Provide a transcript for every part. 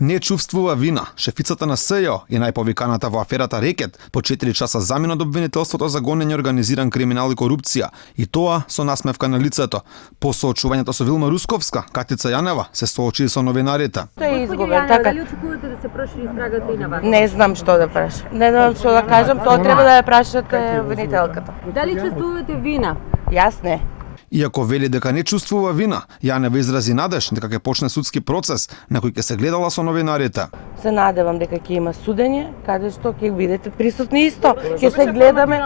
Не чувствува вина. Шефицата на СЈО и најповиканата во аферата Рекет по 4 часа замина од обвинителството за гонење организиран криминал и корупција. И тоа со насмевка на лицето. По соочувањето со Вилма Русковска, Катица Јанева се соочи со новинарите. Тој е изгубен, така. Дали очекувате да се прошири истрагата и на вас? Не знам што да прашам. Не знам што да кажам, тоа треба да ја прашате обвинителката. Дали чувствувате вина? Јас не. Иако вели дека не чувствува вина, Јанева изрази надеж дека ќе почне судски процес на кој ќе се гледала со новинарите. Се надевам дека ќе има судење, каде што ќе бидете присутни исто. Ќе се гледаме.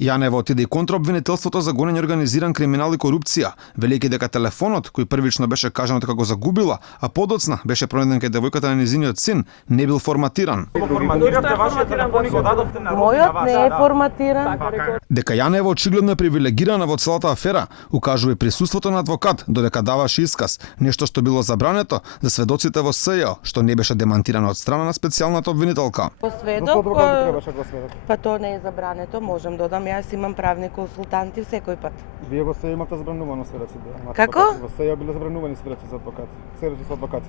Јанева отиде и контра обвинителството за гонење организиран криминал и корупција, велејќи дека телефонот кој првично беше кажано дека го загубила, а подоцна беше пронеден кај девојката на незиниот син, не бил форматиран. Мојот не е форматиран. Дека Јанева очигледно е привилегирана во целата афера, укажува и присуството на адвокат, додека даваше исказ, нешто што било забрането за сведоците во СЈО, што не беше демантирано од страна на специјалната обвинителка. Сведок, па тоа не е забрането, можам додам, јас имам правни консултанти секој пат. Вие во СЈО имате забранувано сведоци. Како? Во СЈО биле забранувани сведоци за адвокати. Сведоци со адвокати.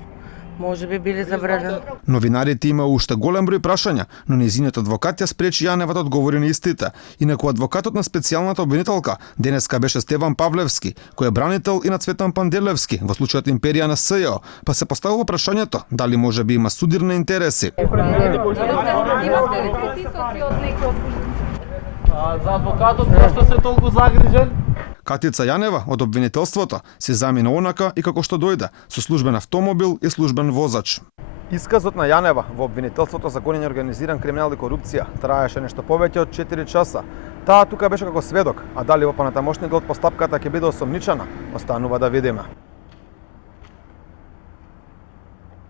Може би биле забранени. Новинарите има уште голем број прашања, но незиниот адвокат ја спречи Јанева да одговори на истите. Инаку адвокатот на специјалната обвинителка денеска беше Стеван Павлевски, кој е бранител и на Цветан Панделевски во случајот Империја на СЈО, па се поставува прашањето дали може би има судирни интереси. За адвокатот зашто се толку загрижен? Катица Јанева од обвинителството се замина онака и како што дојде, со службен автомобил и службен возач. Исказот на Јанева во обвинителството за гонење организиран криминал и корупција траеше нешто повеќе од 4 часа. Таа тука беше како сведок, а дали во понатамошниот дел од постапката ќе биде осомничена, останува да видиме.